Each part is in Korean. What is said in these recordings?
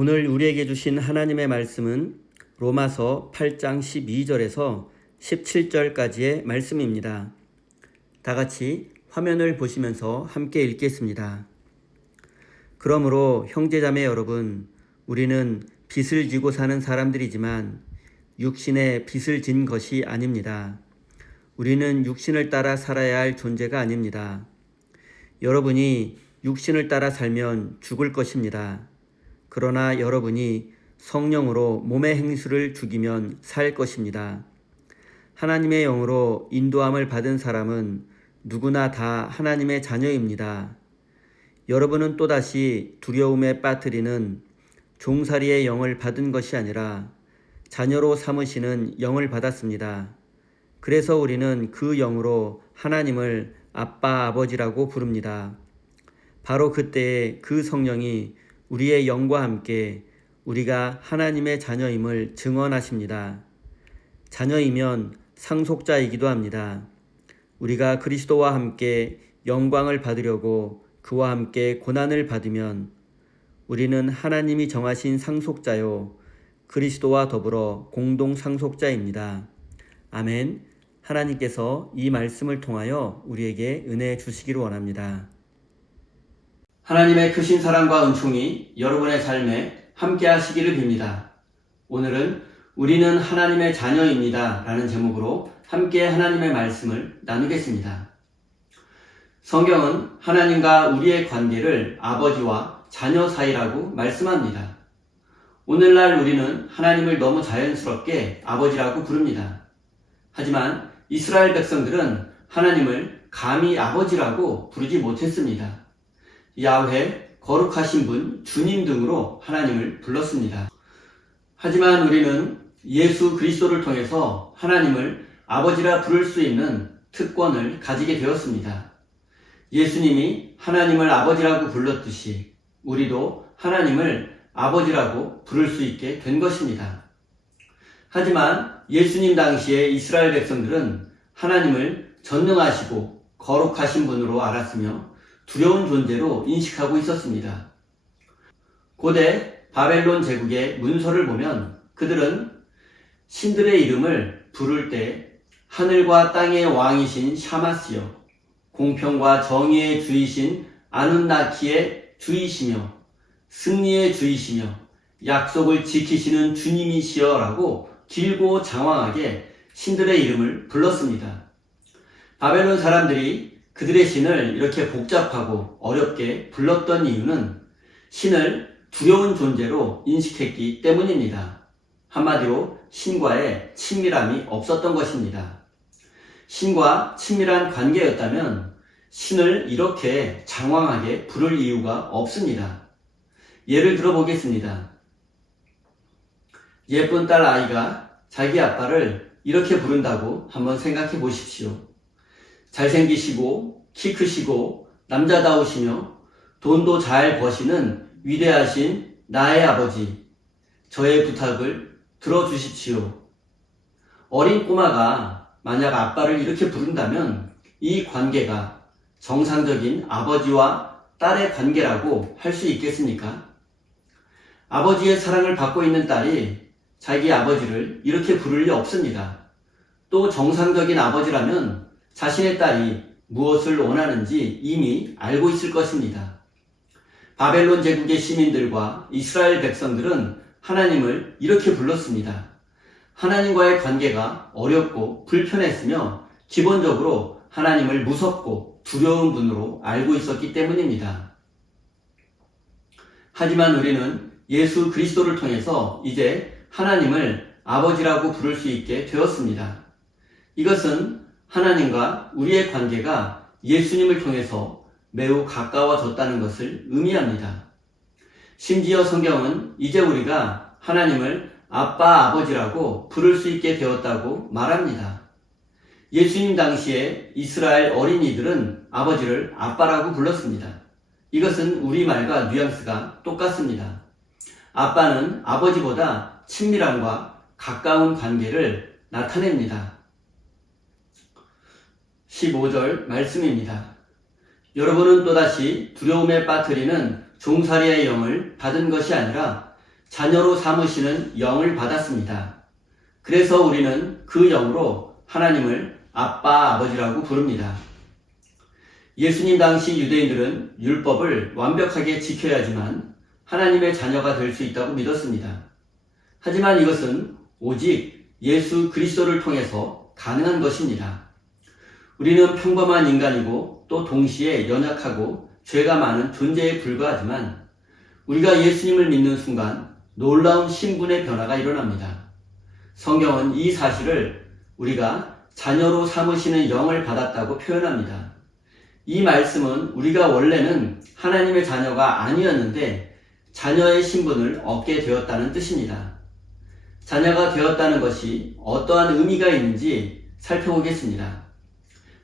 오늘 우리에게 주신 하나님의 말씀은 로마서 8장 12절에서 17절까지의 말씀입니다. 다 같이 화면을 보시면서 함께 읽겠습니다. 그러므로 형제자매 여러분, 우리는 빚을 지고 사는 사람들이지만 육신에 빚을 진 것이 아닙니다. 우리는 육신을 따라 살아야 할 존재가 아닙니다. 여러분이 육신을 따라 살면 죽을 것입니다. 그러나 여러분이 성령으로 몸의 행수를 죽이면 살 것입니다. 하나님의 영으로 인도함을 받은 사람은 누구나 다 하나님의 자녀입니다. 여러분은 또다시 두려움에 빠뜨리는 종살이의 영을 받은 것이 아니라 자녀로 삼으시는 영을 받았습니다. 그래서 우리는 그 영으로 하나님을 아빠, 아버지라고 부릅니다. 바로 그때에 그 성령이 우리의 영과 함께 우리가 하나님의 자녀임을 증언하십니다. 자녀이면 상속자이기도 합니다. 우리가 그리스도와 함께 영광을 받으려고 그와 함께 고난을 받으면 우리는 하나님이 정하신 상속자요 그리스도와 더불어 공동 상속자입니다. 아멘. 하나님께서 이 말씀을 통하여 우리에게 은혜 주시기를 원합니다. 하나님의 크신 사랑과 은총이 여러분의 삶에 함께 하시기를 빕니다. 오늘은 우리는 하나님의 자녀입니다 라는 제목으로 함께 하나님의 말씀을 나누겠습니다. 성경은 하나님과 우리의 관계를 아버지와 자녀 사이라고 말씀합니다. 오늘날 우리는 하나님을 너무 자연스럽게 아버지라고 부릅니다. 하지만 이스라엘 백성들은 하나님을 감히 아버지라고 부르지 못했습니다. 야훼, 거룩하신 분, 주님 등으로 하나님을 불렀습니다. 하지만 우리는 예수 그리스도를 통해서 하나님을 아버지라 부를 수 있는 특권을 가지게 되었습니다. 예수님이 하나님을 아버지라고 불렀듯이 우리도 하나님을 아버지라고 부를 수 있게 된 것입니다. 하지만 예수님 당시에 이스라엘 백성들은 하나님을 전능하시고 거룩하신 분으로 알았으며 두려운 존재로 인식하고 있었습니다. 고대 바벨론 제국의 문서를 보면 그들은 신들의 이름을 부를 때 하늘과 땅의 왕이신 샤마스여, 공평과 정의의 주이신 아눈나키의 주이시며 승리의 주이시며 약속을 지키시는 주님이시여 라고 길고 장황하게 신들의 이름을 불렀습니다. 바벨론 사람들이 그들의 신을 이렇게 복잡하고 어렵게 불렀던 이유는 신을 두려운 존재로 인식했기 때문입니다. 한마디로 신과의 친밀함이 없었던 것입니다. 신과 친밀한 관계였다면 신을 이렇게 장황하게 부를 이유가 없습니다. 예를 들어 보겠습니다. 예쁜 딸 아이가 자기 아빠를 이렇게 부른다고 한번 생각해 보십시오. 잘생기시고 키 크시고 남자다우시며 돈도 잘 버시는 위대하신 나의 아버지, 저의 부탁을 들어주십시오. 어린 꼬마가 만약 아빠를 이렇게 부른다면 이 관계가 정상적인 아버지와 딸의 관계라고 할 수 있겠습니까? 아버지의 사랑을 받고 있는 딸이 자기 아버지를 이렇게 부를 리 없습니다. 또 정상적인 아버지라면 자신의 딸이 무엇을 원하는지 이미 알고 있을 것입니다. 바벨론 제국의 시민들과 이스라엘 백성들은 하나님을 이렇게 불렀습니다. 하나님과의 관계가 어렵고 불편했으며 기본적으로 하나님을 무섭고 두려운 분으로 알고 있었기 때문입니다. 하지만 우리는 예수 그리스도를 통해서 이제 하나님을 아버지라고 부를 수 있게 되었습니다. 이것은 하나님과 우리의 관계가 예수님을 통해서 매우 가까워졌다는 것을 의미합니다. 심지어 성경은 이제 우리가 하나님을 아빠, 아버지라고 부를 수 있게 되었다고 말합니다. 예수님 당시에 이스라엘 어린이들은 아버지를 아빠라고 불렀습니다. 이것은 우리말과 뉘앙스가 똑같습니다. 아빠는 아버지보다 친밀함과 가까운 관계를 나타냅니다. 15절 말씀입니다. 여러분은 또다시 두려움에 빠뜨리는 종살이의 영을 받은 것이 아니라 자녀로 삼으시는 영을 받았습니다. 그래서 우리는 그 영으로 하나님을 아빠, 아버지라고 부릅니다. 예수님 당시 유대인들은 율법을 완벽하게 지켜야지만 하나님의 자녀가 될 수 있다고 믿었습니다. 하지만 이것은 오직 예수 그리스도를 통해서 가능한 것입니다. 우리는 평범한 인간이고 또 동시에 연약하고 죄가 많은 존재에 불과하지만 우리가 예수님을 믿는 순간 놀라운 신분의 변화가 일어납니다. 성경은 이 사실을 우리가 자녀로 삼으시는 영을 받았다고 표현합니다. 이 말씀은 우리가 원래는 하나님의 자녀가 아니었는데 자녀의 신분을 얻게 되었다는 뜻입니다. 자녀가 되었다는 것이 어떠한 의미가 있는지 살펴보겠습니다.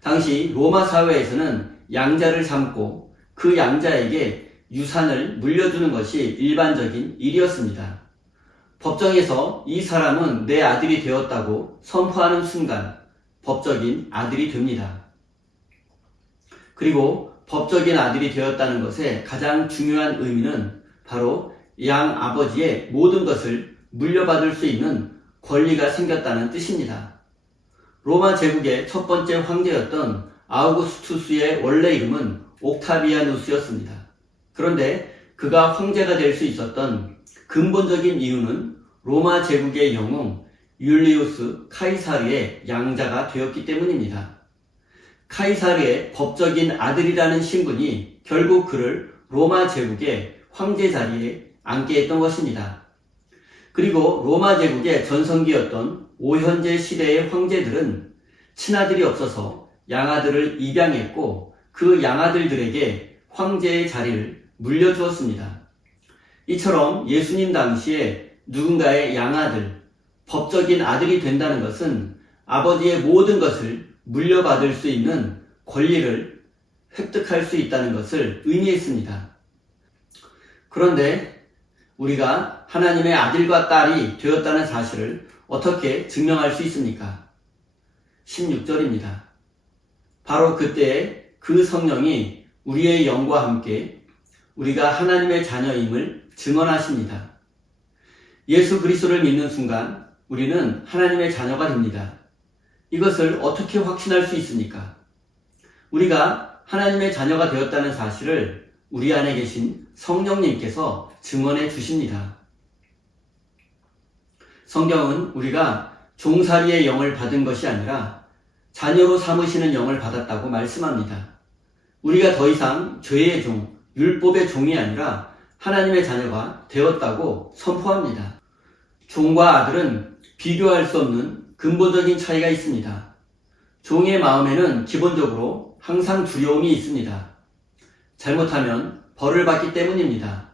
당시 로마 사회에서는 양자를 삼고 그 양자에게 유산을 물려주는 것이 일반적인 일이었습니다. 법정에서 이 사람은 내 아들이 되었다고 선포하는 순간 법적인 아들이 됩니다. 그리고 법적인 아들이 되었다는 것의 가장 중요한 의미는 바로 양 아버지의 모든 것을 물려받을 수 있는 권리가 생겼다는 뜻입니다. 로마 제국의 첫 번째 황제였던 아우구스투스의 원래 이름은 옥타비아누스였습니다. 그런데 그가 황제가 될 수 있었던 근본적인 이유는 로마 제국의 영웅 율리우스 카이사르의 양자가 되었기 때문입니다. 카이사르의 법적인 아들이라는 신분이 결국 그를 로마 제국의 황제 자리에 앉게 했던 것입니다. 그리고 로마 제국의 전성기였던 오현제 시대의 황제들은 친아들이 없어서 양아들을 입양했고 그 양아들들에게 황제의 자리를 물려주었습니다. 이처럼 예수님 당시에 누군가의 양아들, 법적인 아들이 된다는 것은 아버지의 모든 것을 물려받을 수 있는 권리를 획득할 수 있다는 것을 의미했습니다. 그런데 우리가 하나님의 아들과 딸이 되었다는 사실을 어떻게 증명할 수 있습니까? 16절입니다. 바로 그때 그 성령이 우리의 영과 함께 우리가 하나님의 자녀임을 증언하십니다. 예수 그리스도를 믿는 순간 우리는 하나님의 자녀가 됩니다. 이것을 어떻게 확신할 수 있습니까? 우리가 하나님의 자녀가 되었다는 사실을 우리 안에 계신 성령님께서 증언해 주십니다. 성경은 우리가 종살이의 영을 받은 것이 아니라 자녀로 삼으시는 영을 받았다고 말씀합니다. 우리가 더 이상 죄의 종, 율법의 종이 아니라 하나님의 자녀가 되었다고 선포합니다. 종과 아들은 비교할 수 없는 근본적인 차이가 있습니다. 종의 마음에는 기본적으로 항상 두려움이 있습니다. 잘못하면 벌을 받기 때문입니다.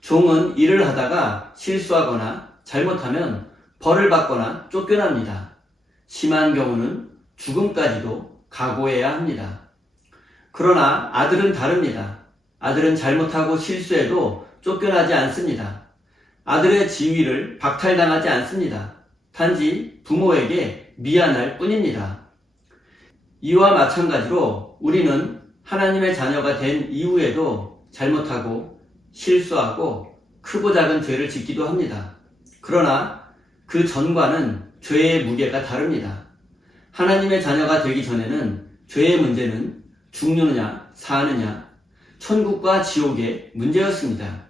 종은 일을 하다가 실수하거나 잘못하면 벌을 받거나 쫓겨납니다. 심한 경우는 죽음까지도 각오해야 합니다. 그러나 아들은 다릅니다. 아들은 잘못하고 실수해도 쫓겨나지 않습니다. 아들의 지위를 박탈당하지 않습니다. 단지 부모에게 미안할 뿐입니다. 이와 마찬가지로 우리는 하나님의 자녀가 된 이후에도 잘못하고 실수하고 크고 작은 죄를 짓기도 합니다. 그러나 그 전과는 죄의 무게가 다릅니다. 하나님의 자녀가 되기 전에는 죄의 문제는 죽느냐 사느냐 천국과 지옥의 문제였습니다.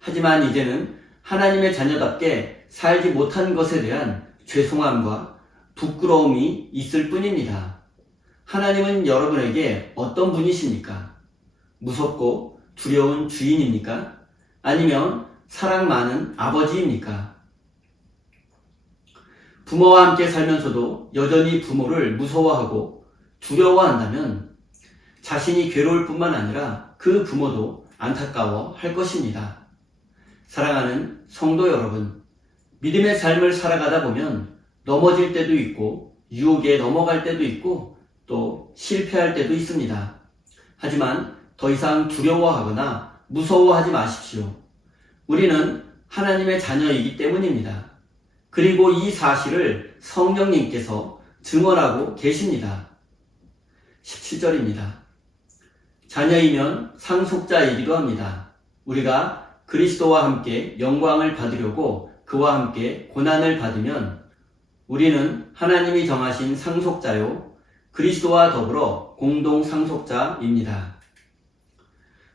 하지만 이제는 하나님의 자녀답게 살지 못한 것에 대한 죄송함과 부끄러움이 있을 뿐입니다. 하나님은 여러분에게 어떤 분이십니까? 무섭고 두려운 주인입니까? 아니면 사랑 많은 아버지입니까? 부모와 함께 살면서도 여전히 부모를 무서워하고 두려워한다면 자신이 괴로울 뿐만 아니라 그 부모도 안타까워 할 것입니다. 사랑하는 성도 여러분, 믿음의 삶을 살아가다 보면 넘어질 때도 있고 유혹에 넘어갈 때도 있고 또 실패할 때도 있습니다. 하지만 더 이상 두려워하거나 무서워하지 마십시오. 우리는 하나님의 자녀이기 때문입니다. 그리고 이 사실을 성령님께서 증언하고 계십니다. 17절입니다. 자녀이면 상속자이기도 합니다. 우리가 그리스도와 함께 영광을 받으려고 그와 함께 고난을 받으면 우리는 하나님이 정하신 상속자요 그리스도와 더불어 공동 상속자입니다.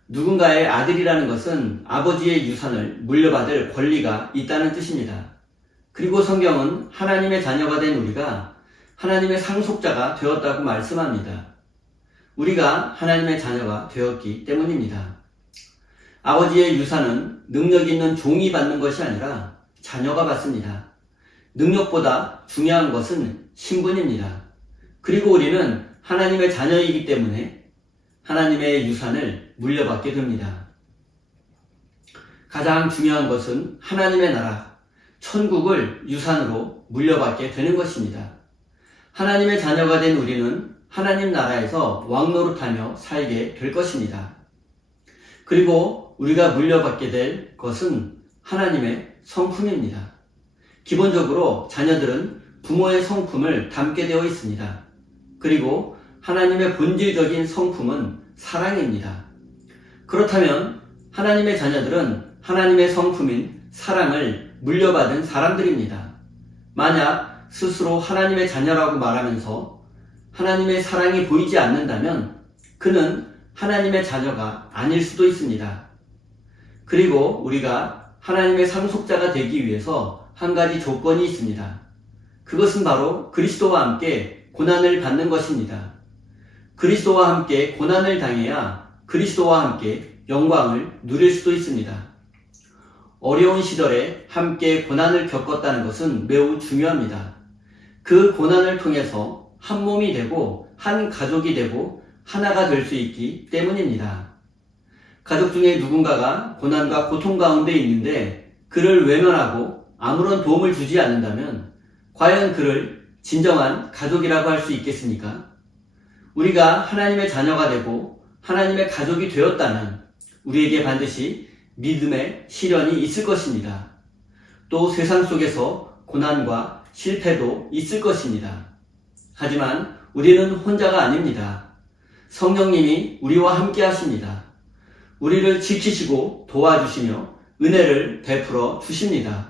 누군가의 아들이라는 것은 아버지의 유산을 물려받을 권리가 있다는 뜻입니다. 그리고 성경은 하나님의 자녀가 된 우리가 하나님의 상속자가 되었다고 말씀합니다. 우리가 하나님의 자녀가 되었기 때문입니다. 아버지의 유산은 능력 있는 종이 받는 것이 아니라 자녀가 받습니다. 능력보다 중요한 것은 신분입니다. 그리고 우리는 하나님의 자녀이기 때문에 하나님의 유산을 물려받게 됩니다. 가장 중요한 것은 하나님의 나라, 천국을 유산으로 물려받게 되는 것입니다. 하나님의 자녀가 된 우리는 하나님 나라에서 왕노릇하며 살게 될 것입니다. 그리고 우리가 물려받게 될 것은 하나님의 성품입니다. 기본적으로 자녀들은 부모의 성품을 담게 되어 있습니다. 그리고 하나님의 본질적인 성품은 사랑입니다. 그렇다면 하나님의 자녀들은 하나님의 성품인 사랑을 물려받은 사람들입니다. 만약 스스로 하나님의 자녀라고 말하면서 하나님의 사랑이 보이지 않는다면 그는 하나님의 자녀가 아닐 수도 있습니다. 그리고 우리가 하나님의 상속자가 되기 위해서 한 가지 조건이 있습니다. 그것은 바로 그리스도와 함께 고난을 받는 것입니다. 그리스도와 함께 고난을 당해야 그리스도와 함께 영광을 누릴 수도 있습니다. 어려운 시절에 함께 고난을 겪었다는 것은 매우 중요합니다. 그 고난을 통해서 한 몸이 되고 한 가족이 되고 하나가 될 수 있기 때문입니다. 가족 중에 누군가가 고난과 고통 가운데 있는데 그를 외면하고 아무런 도움을 주지 않는다면 과연 그를 진정한 가족이라고 할 수 있겠습니까? 우리가 하나님의 자녀가 되고 하나님의 가족이 되었다면 우리에게 반드시 믿음의 시련이 있을 것입니다. 또 세상 속에서 고난과 실패도 있을 것입니다. 하지만 우리는 혼자가 아닙니다. 성령님이 우리와 함께 하십니다. 우리를 지키시고 도와주시며 은혜를 베풀어 주십니다.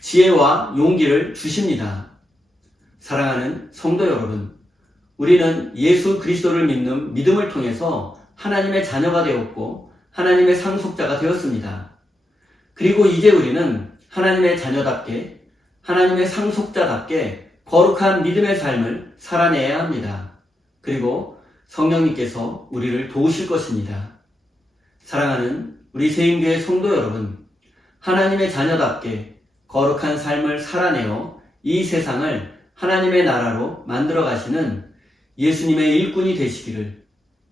지혜와 용기를 주십니다. 사랑하는 성도 여러분, 우리는 예수 그리스도를 믿는 믿음을 통해서 하나님의 자녀가 되었고 하나님의 상속자가 되었습니다. 그리고 이제 우리는 하나님의 자녀답게 하나님의 상속자답게 거룩한 믿음의 삶을 살아내야 합니다. 그리고 성령님께서 우리를 도우실 것입니다. 사랑하는 우리 세인교회 성도 여러분, 하나님의 자녀답게 거룩한 삶을 살아내어 이 세상을 하나님의 나라로 만들어 가시는 예수님의 일꾼이 되시기를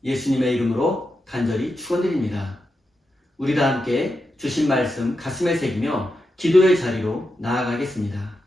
예수님의 이름으로 간절히 축원드립니다. 우리 다 함께 주신 말씀 가슴에 새기며 기도의 자리로 나아가겠습니다.